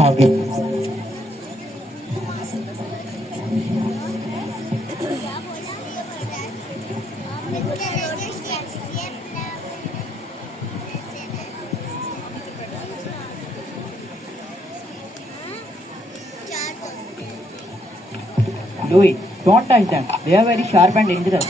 आगे। Louis, don't touch them. They are very sharp and dangerous.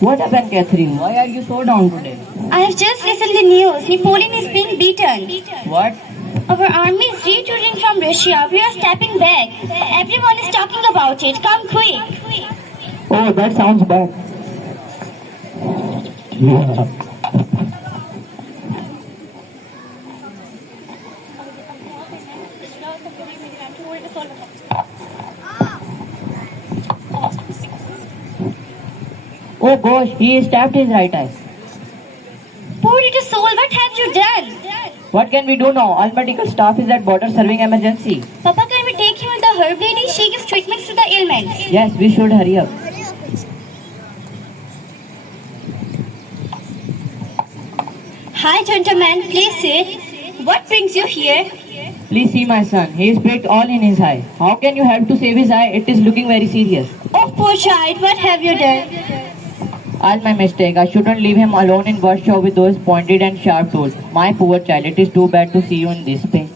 What happened, Catherine? Why are you so down today? I have just listened to the news. Napoleon is being beaten. What? Our army is retreating from Russia. We are stepping back. Everyone is talking about it. Come quick. Oh, that sounds bad. Yeah. Oh gosh, he stabbed his right eye. Poor little soul, what have you done? What can we do now? All medical staff is at border serving emergency. Papa, can we take him to the herb lady? She gives treatments to the ailments. Yes, we should hurry up. Hi, gentlemen. Please sit. What brings you here? Please see my son. He is pricked all in his eye. How can you help to save his eye? It is looking very serious. Oh, poor child. What have you done? All my mistake. I shouldn't leave him alone in workshop with those pointed and sharp tools. My poor child. It is too bad to see you in this pain.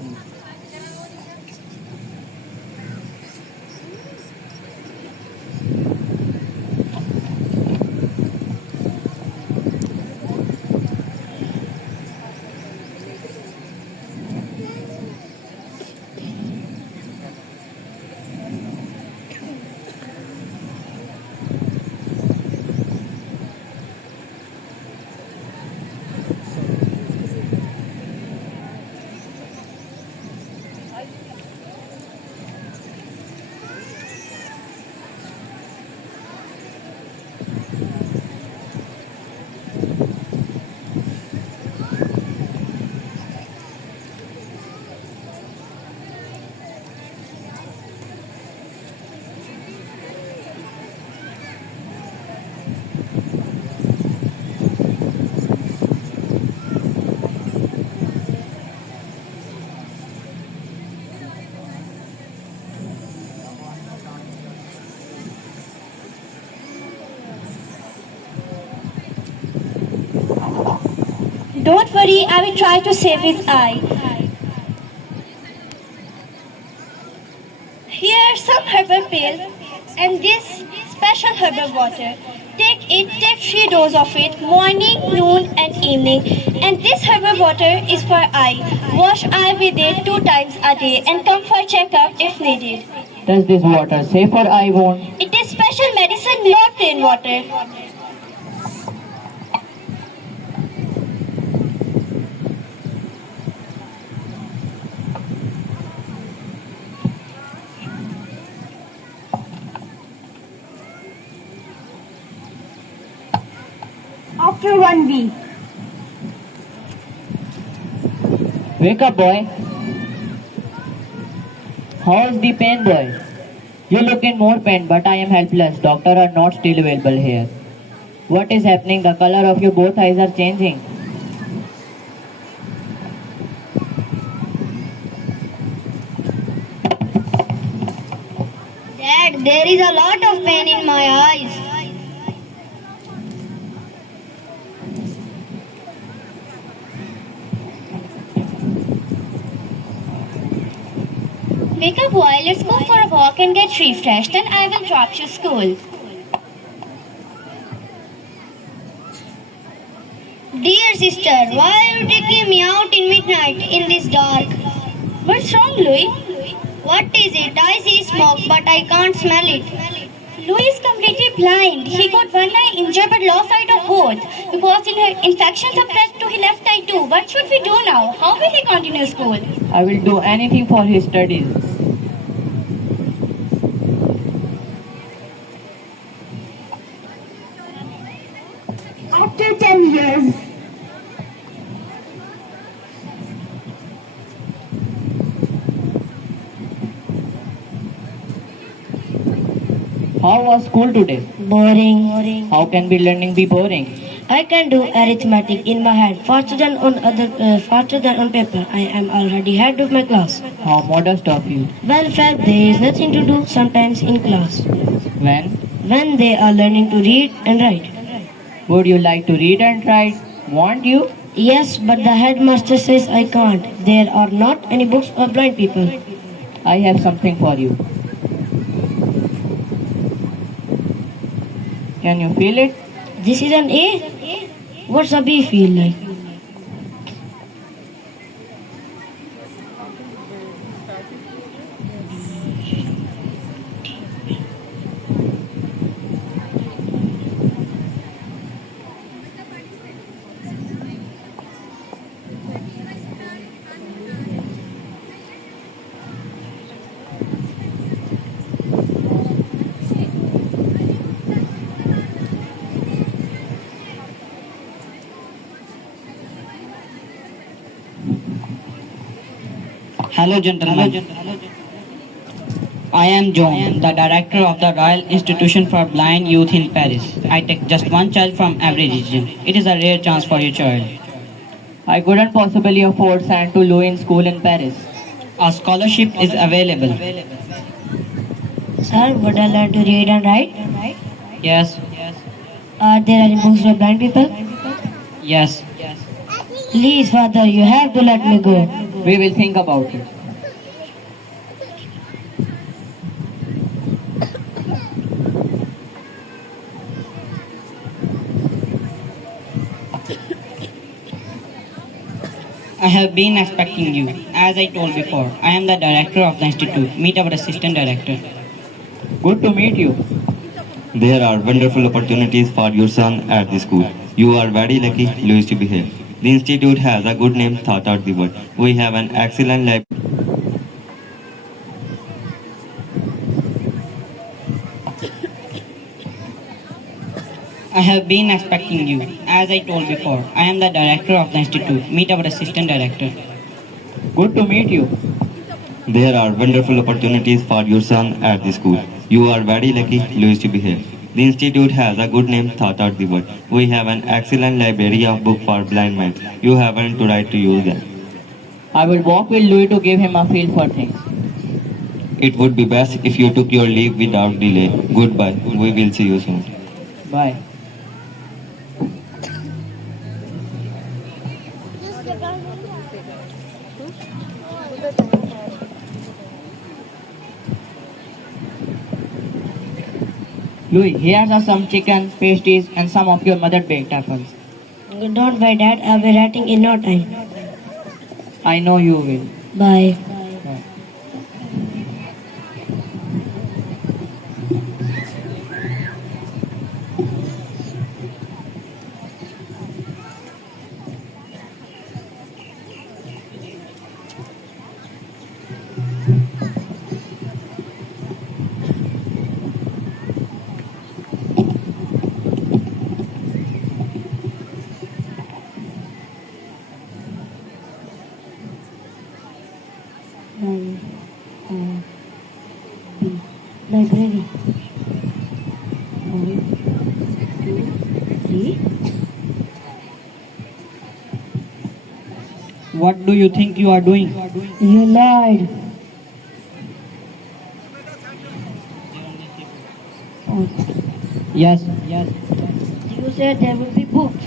Don't worry, I will try to save his eye. Here some herbal pills and this special herbal water. Take 3 doses of it, morning, noon and evening. And this herbal water is for eye. Wash eye with it 2 times a day and come for checkup if needed. Does this water safe for eye wound? It is special medicine, not plain water. After 1 week. Wake up, boy. How is the pain, boy? You look in more pain, but I am helpless. Doctor are not still available here. What is happening? The color of your both eyes are changing. Dad, there is a lot of pain in my eyes. Wake up, boy. Let's go for a walk and get refreshed. Then I will drop you school. Dear sister, why are you taking me out in midnight in this dark? What's wrong, Louis? What is it? I see smoke, but I can't smell it. Louis is completely blind. He got one eye injured but lost sight of both because infection spread to his left eye too. What should we do now? How will he continue school? I will do anything for his studies. After 10 years. How was school today? Boring. How can be learning be boring? I can do arithmetic in my head faster than on paper. I am already head of my class. How modest of you. Well, fact, there is nothing to do sometimes in class. When? When they are learning to read and write. Would you like to read and write? Want you? Yes, but the headmaster says I can't. There are not any books for blind people. I have something for you. Can you feel it? This is an A? What's a B feel like? Hello, gentlemen. I am John, the director of the Royal Institution for Blind Youth in Paris. I take just one child from every region. It is a rare chance for your child. I couldn't possibly afford send to Louis school in Paris. A scholarship is available. Sir, would I learn to read and write? Yes, Are there any books for blind people? yes. Please, Father, you have to let me go. We will think about it. I have been expecting you. As I told before, I am the director of the institute. Meet our assistant director. Good to meet you. There are wonderful opportunities for your son at the school. You are very lucky, Louis, to be here. The institute has a good name throughout the world. We have an excellent library. I have been expecting you. As I told before, I am the director of the institute. Meet our assistant director. Good to meet you. There are wonderful opportunities for your son at the school. You are very lucky, Louis, to be here. The institute has a good name throughout the world. We have an excellent library of books for blind men. You haven't to right to use them. I will walk with Louis to give him a feel for things. It would be best if you took your leave without delay. Goodbye. We will see you soon. Bye. Louis, here are some chicken, pasties, and some of your mother baked apples. Don't worry, Dad. I'll be writing in no time. I know you will. Bye. Library. 1, 2, 3. What do you think you are doing? You lied. Yes. You said there will be books.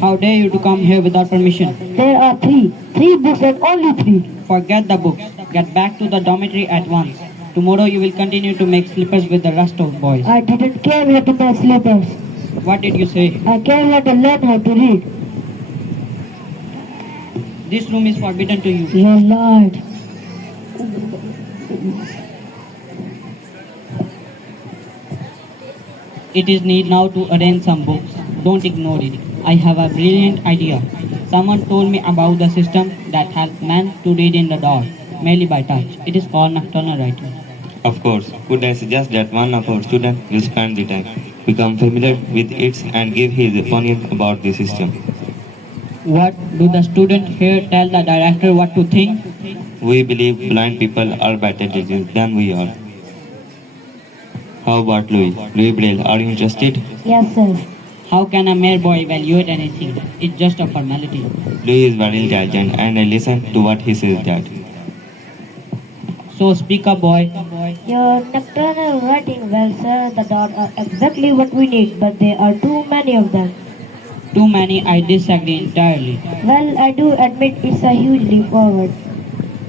How dare you to come here without permission? There are three. 3 books and only 3. Forget the books. Get back to the dormitory at once. Tomorrow you will continue to make slippers with the rest of boys. I didn't came here to make slippers. What did you say? I came here to learn how to read. This room is forbidden to you. You lied. It is need now to arrange some books. Don't ignore it. I have a brilliant idea. Someone told me about the system that helps men to read in the dark, merely by touch. It is called nocturnal writing. Of course, could I suggest that one of our students will spend the time, become familiar with it and give his opinion about the system. What do the students here tell the director what to think? We believe blind people are better judges than we are. How about Louis? Louis Braille, are you interested? Yes, sir. How can a mere boy evaluate anything? It's just a formality. Louis is very intelligent and I listen to what he says, Dad. So speak up, boy. Your nocturnal writing, well, sir, the dots are exactly what we need, but there are too many of them. Too many, I disagree entirely. Well, I do admit it's a huge leap forward.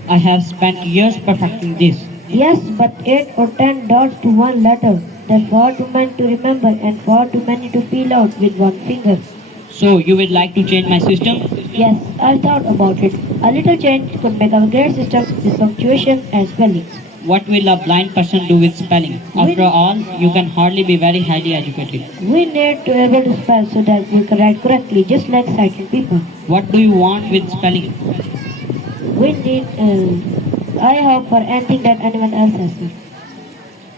I have spent years perfecting this. Yes, but 8 or 10 dots to one letter. That's far too many to remember and far too many to fill out with one finger. So you would like to change my system? Yes, I thought about it. A little change could make a great system with punctuation and spellings. What will a blind person do with spelling? After all, you can hardly be very highly educated. We need to be able to spell so that we can write correctly, just like sighted people. What do you want with spelling? We need, I hope for anything that anyone else has. Sir.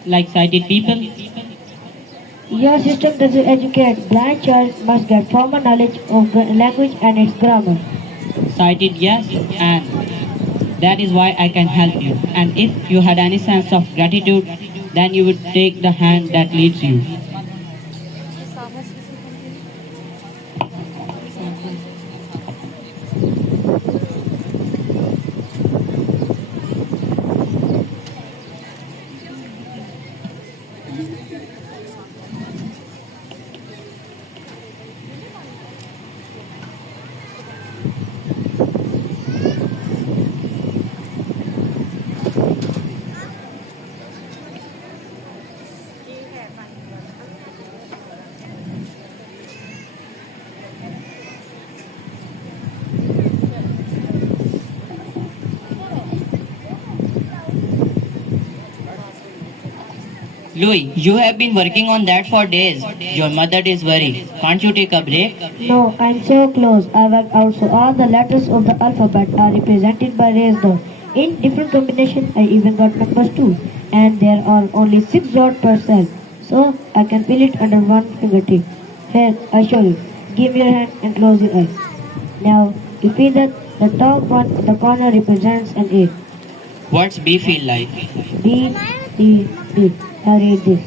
Like sighted people? Your system doesn't educate. Blind child must get formal knowledge of language and its grammar. Sighted, yes, and that is why I can help you. And if you had any sense of gratitude, then you would take the hand that leads you. Louis, you have been working on that for days. Your mother is worried. Can't you take a break? No, I'm so close. I worked out so all the letters of the alphabet are represented by raised dots. In different combinations, I even got numbers too. And there are only 6 dots per cell. So I can fill it under one fingertip. Here, I show you. Give me your hand and close your eyes. Now, you feel that the top one in the corner represents an 8. What's B feel like? D, D, D. Now read this.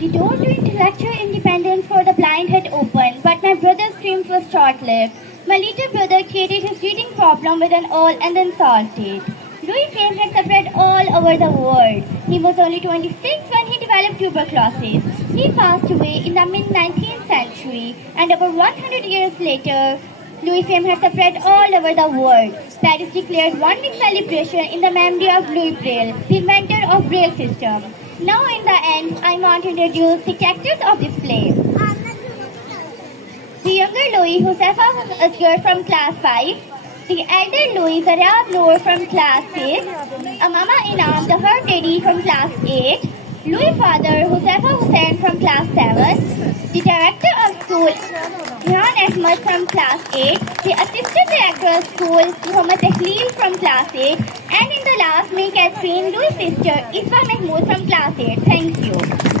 The door to intellectual independence for the blind had opened, but my brother's dreams were short-lived. My little brother created his reading problem with an awl and then solved it. Louis fame had spread all over the world. He was only 26 when he developed tuberculosis. He passed away in the mid-19th century, and over 100 years later, Louis fame had spread all over the world. Paris declared one-week celebration in the memory of Louis Braille, the inventor of Braille system. Now in the end, I want to introduce the characters of this play. The younger Louis, Josefa Asghar from class 5. The elder Louis, Zaria Noor from class 6. Amama Inam, the herb lady from class 8. Louis' father, Josefa Hussain from class 7. The director of school, Rehan Ahmed from class 8. The assistant director of school, Muhammad Tahleel from class 8. And in the last, me, Catherine, Louis' sister, Isma Mahmood from class 8. Thank you.